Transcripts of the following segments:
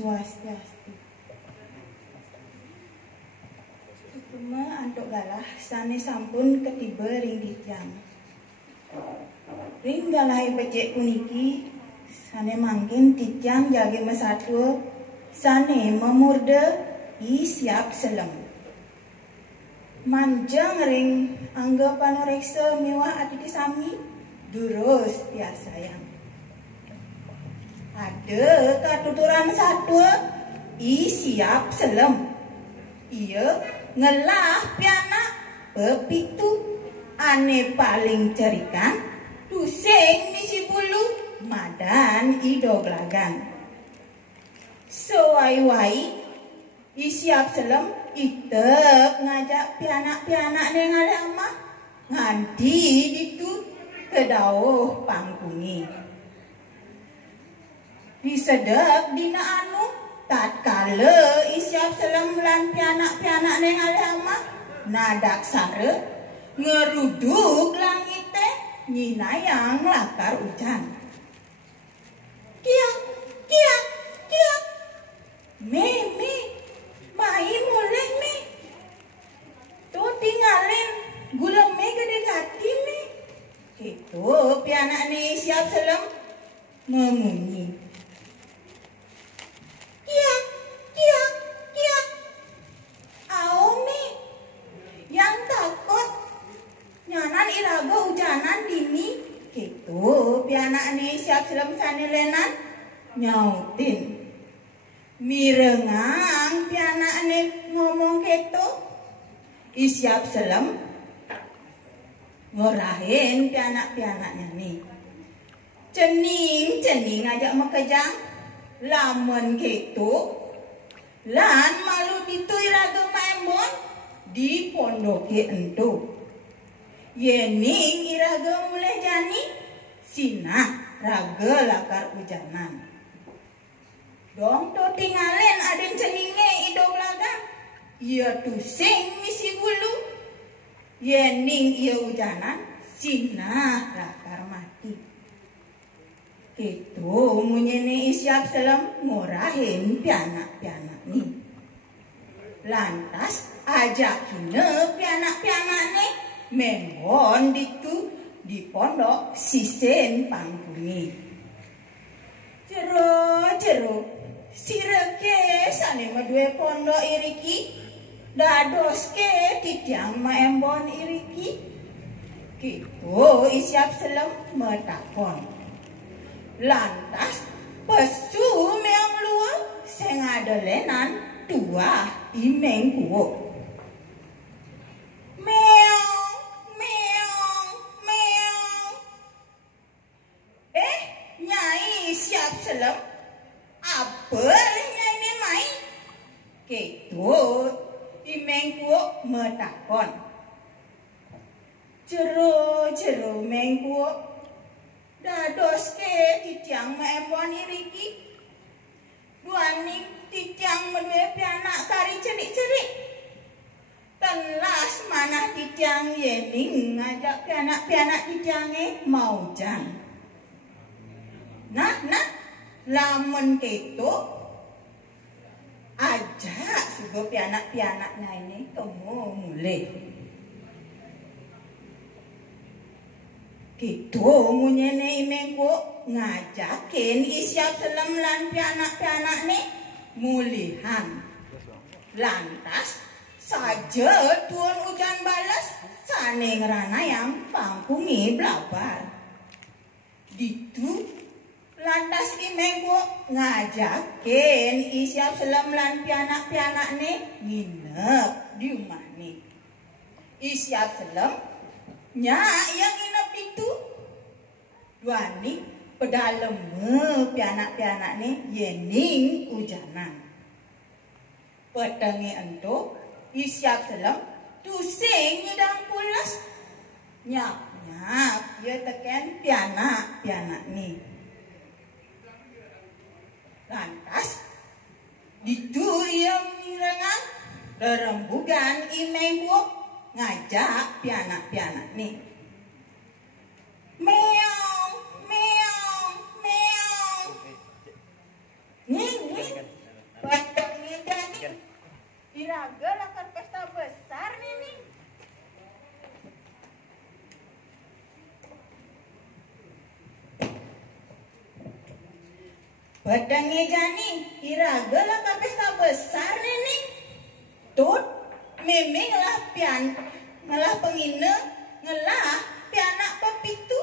Swastiastu. Sutuma antuk galah sane sampun ketiba ring Titiang. Ring galahe becik puniki sane mangkin Titiang jage mesatwa sane memurde i siap selem. Manjang ring angga panoreksa mewah aditi sami durus tiasa yang. Ada katuturan satwa i siap selem. Ia ngelah pianak pepitu ane paling cerikan tusing misi bulu madan i doglagan. Sewai-wai i siap selem itep ngajak pianak-pianak nengale amah nganti itu kedauh pangkungi. Disedek dina anu tatkala isiap selem lan pianak-pianak nengale amah nadak sare ngeruduk langite nyinayang lakar hujan. Kiak, kiak, kiak. Me, mai mulai me. Tuh tinggalin guleme gede gati me. Itu pianak nih siap selem memunyi. Kiak, kiak, kiak. Aomi yang takut nyanan iraga hujanan dini. Gitu pianak nih siap selem sanelenan nyautin. Mirengang pianak nih ngomong gitu. Isiap selem ngorahin pianak-pianaknya nih. Cening ajak mekejang. Lamun gitu lan malu ditui raga maembon di pondoke ento. Yening iraga mulai jani sinah raga lakar hujanan. Dong to tinggalin aden ceninge idoglagan. Ia tusing misi bulu. Yening ia hujanan sinah lakar mati. Itu munyene isiap selem ngorahin pianak-pianak ni. Lantas ajak hina pianak-pianak ni membon ditu di pondok sisen pangkungi. Jero sireke sane madue pondok iriki dadoske Titiang maembon iriki. Gitu isiap selem metakon. Lantas pesu meong lua sing adelenan tua imeng kuwo. Meong, meong, meong. Nyai siap selem. Apa nyai ni mai? Gitu imeng kuwo metakon. Jero meng kuwo dadoske Titiang maembon iriki. Duani Titiang medue pianak kari cerik-cerik. Telas manah Titiang yening ngajak pianak-pianak Titiange mau jan. Nah, lamun keto ajak sugo pianak-pianaknya ini kamu mulai. Gitu munyene imengku ngajakin isiap selem lan pianak-pianak nih mulihan. Lantas saja tuan hujan balas sane ngerana yang pangkungi blabar. Ditu lantas imengku ngajakin isiap selem lan pianak-pianak nih nginep di rumah nih. Isiap selem nyak yang nginep itu duani pedalem pianak-pianak nih yening hujanan. Petengi ento isiap selem tusing nyedang pulas nyap ya teken pianak nih. Lantas ditu yang mirengan rerembugan imengku ngajak pianak-pianak nih. Meong, meong, meong. Nih, Pedangi jani, iraga lah ka pesta besar nenek. Tut, memang ngelah pengina, ngelah pianak pepitu.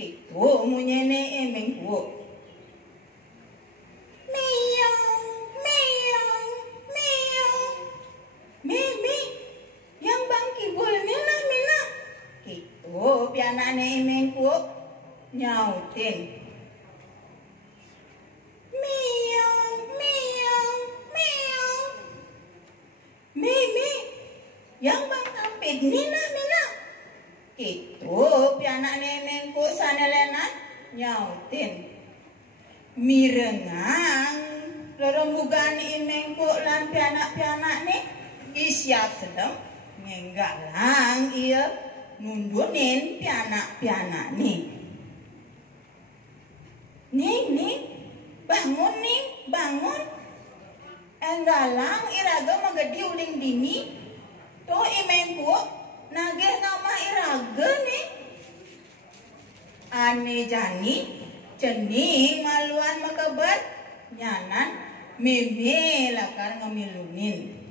Itu munyene emeng ku. Meong, meong, meong. Meme, yang bangki bolnya lah mina. Itu pianakne emeng ku nyautin. Meong, meong, meong. Meme, yang bang tampid nina mina. Itu pianakne emengku sanelenan nyautin. Mirengang lorombugan emengku lan pianak-pianakne isiap sedem ngenggalang iya nundunin pianak-pianakne. Ning, bangun ning, bangun. Enggalang iraga magadi uling dini. To imengku nageh nama iraga nih. Ane jani cening maluan makabar nyanan meme lakar ngamilunin.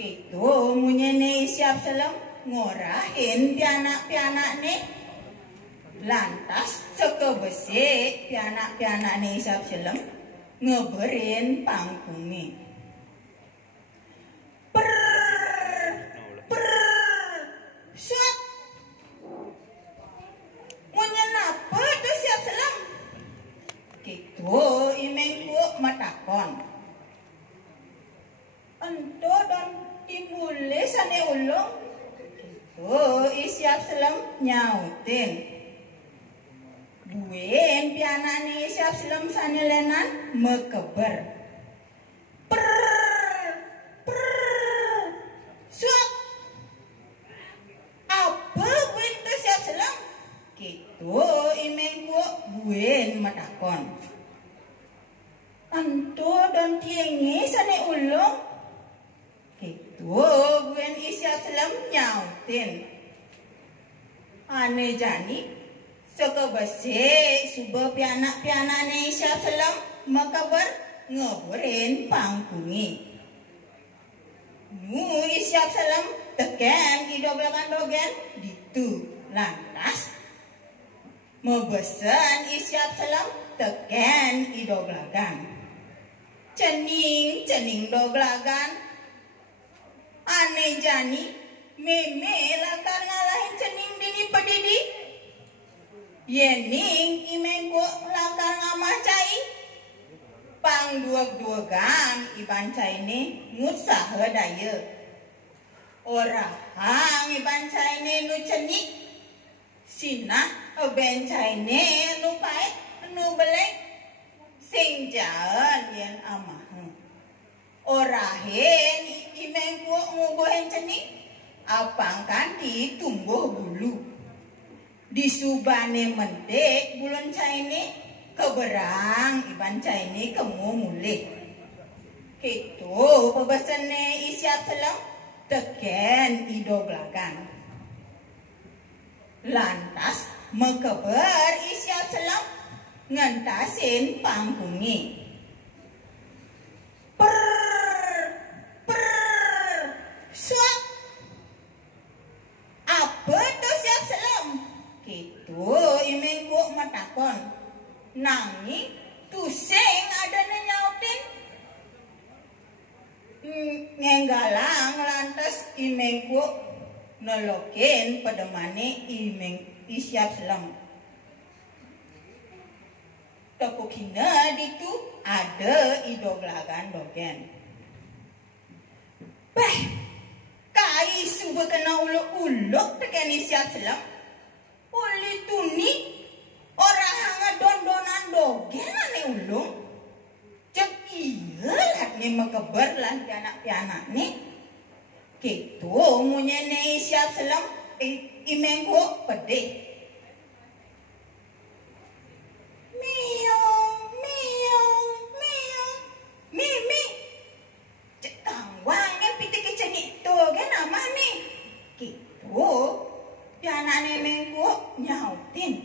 Itu munyene siap selam ngorahin pianak-pianak nih. Lantas sekebesi pianak-pianak nih siap selam ngeberin pangkungi. Suat munyen apa tuh siap selam? Gitu imengku matakon. Ento don timule sane ulung. Gitu siap selam nyautin. Buen pianane siap selam sane lenan mekeber. Suat apa buen tu siap selam? Gitu imengku buen matakon. Anto dan tiengi sane ulung. Gitu buen siap selam nyautin. Ane jani sekebesi subuh pianak-pianakne siap selam makabar ngeberin pangkungi. Nu siap selam teken idoblakan dogen ditu lantas mebesen siap selam teken idoblakan. Cening doblagan. Ane jani meme lakar ngalahin cening dini pedidi. Yening imengku lakar ngamah cai. Pang duag-duagan iban cai ni ngusaha daya. Orang iban cai ni nu cenik. Sinah ben cai ni nu pait nu belek. Sing jaan yen amah. Orahen imengku ngubuhin cenik. Apang kan ditumbuh bulu. Disubane mendek bulan caine keberang iban caine kemu mulih. Gitu pebesane isiap selam teken idoblakan. Lantas mekeber isiap selam ngentasin pangkungi. Suap apa tuh siap selam? Gitu imengku matakon. Nangi tuseng ada nyautin. Ngenggalang lantas imengku nolokin pedemane imeng isiap selam. Tepukina ditu ada idoglagan dogen. Kai subuh kena uluk-uluk teken isiap selam. Oli tuni orang hanga dondonan dogen ane ulung. Cek iya lah ni mekeber lan pianak-pianak ni. Gitu munyene siap selam imengku pedih. Meong, meong, meong. Mimi. Cek kawang kan pitik kecenik tu kan amah ni. Gitu. Pianak nemengku nyautin.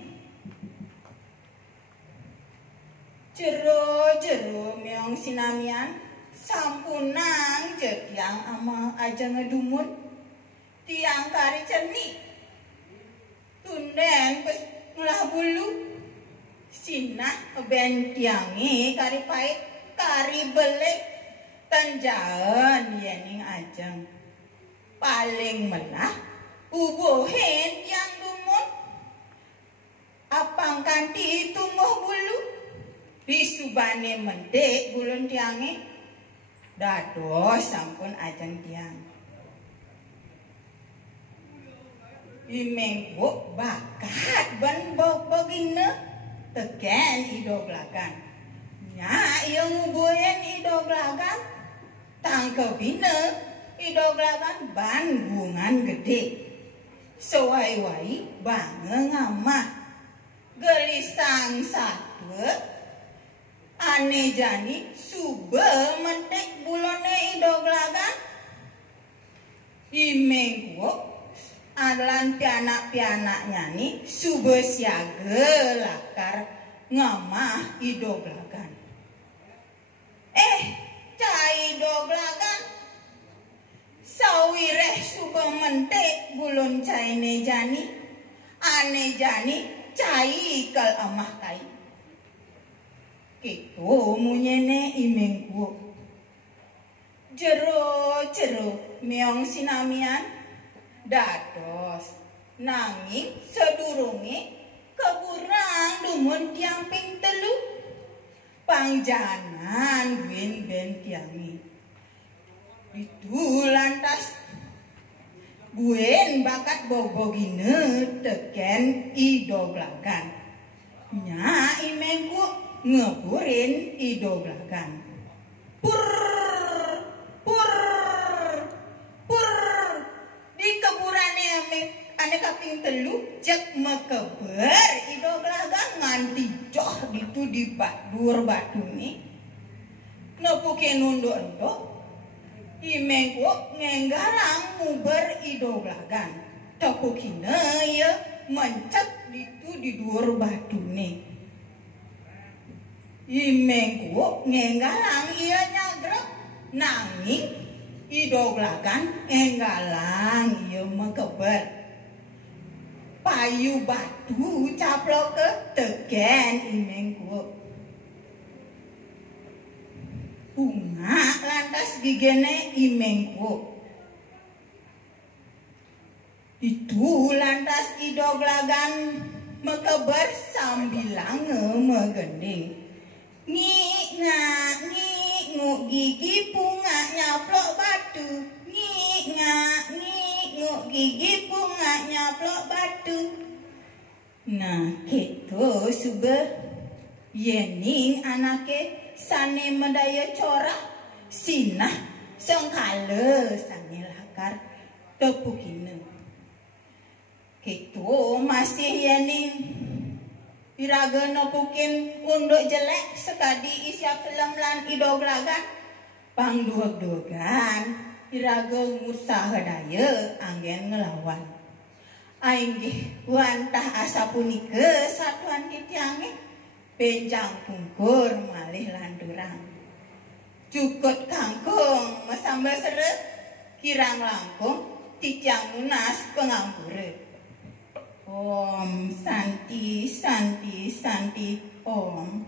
Jero meong sinamian sampunang tiang ama aja ngedumun tiang kari cerni tunden pes ngulah bulu sinah ben tiangi kari pait kari belek tanjaen yening ajeng paling melah ubuhin tiang dumun apang kanti tumuh bulu disubane mendek bulun tiangi dados sampun ajeng tiang imenggo bakat ban bogine tegen idoglagan nya yang ngubuhin idoglagan tangkebine idoglagan ban bungan gede sewai-wai bange ngamah gelisang satwe ane jani sube mentek bulone idoglagan imenggo alan pianak-pianak nyani sube siaga lakar ngamah idoglagan cai idoglagan sawireh sube mentek bulon caine jani ane jani cai kal amah kai Kito munyene imengku jero meong sinamian dados nanging sedurunge keburang dumun tiang ping telu pangjanan ben tiangi itu lantas buen bakat bobogine teken idoglagan nya imengku ngeburin idoglagan pur di keburane ane kaping telu cek mekeber idoglagan nganti joh ditu di badur batu ni nepuke nunduk-nduk imengku ngenggalang muber idoglagan tepukine ya mencet ditu di dur batu ni imengku ngenggalang iya nyagrek nanging idoglagan enggalang iya mekeber payu batu caplok ke tegen imengku bunga lantas gigene imengku itu lantas idoglagan mekeber sambilang megending ngik nguk gigi bunga nyaplok batu ngik nguk gigi bunga nyaplok batu nah gitu sube yening anake sane mendaya corah sinah sengkale sane lakar tepukine gitu masih yening iraga nepukin unduk jelek sekadi isya film lan idoglagan pangduag-duagan iraga ngusaha daya anggen ngelawan aing wantah asa punike satuan titiange benjang pungkur malih landurang cukut kangkung mesambal seret kirang langkung titiang lunas pengampure Om Santi Santi Santi Om